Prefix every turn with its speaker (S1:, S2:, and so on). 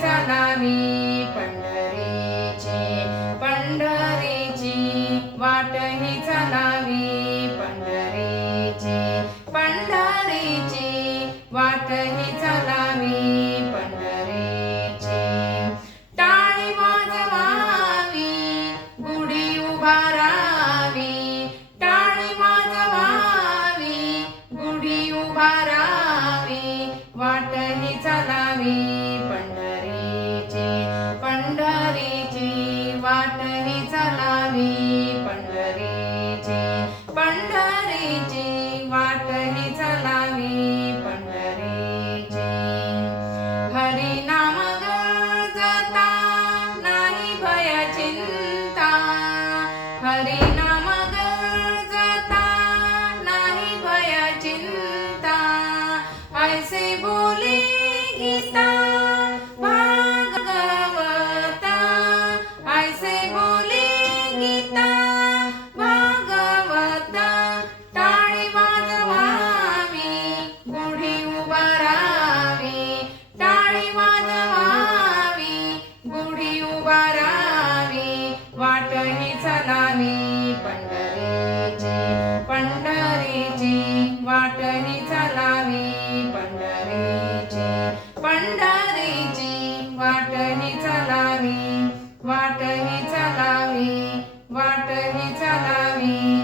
S1: नामी वाटही चलावी. पंढरीची पंढरीची वाटही चलावी. पंढरीची. हरी नाम जाता नाही भय चिंता. हरी नाम जाता नाही भय चिंता. ऐसे बोले गीता निघाली पंढरीची पंढरीची वाटणी चालावी. पंढरीची पंढरीची वाटणी चालावी. वाटणी चालावी वाटणी चालावी.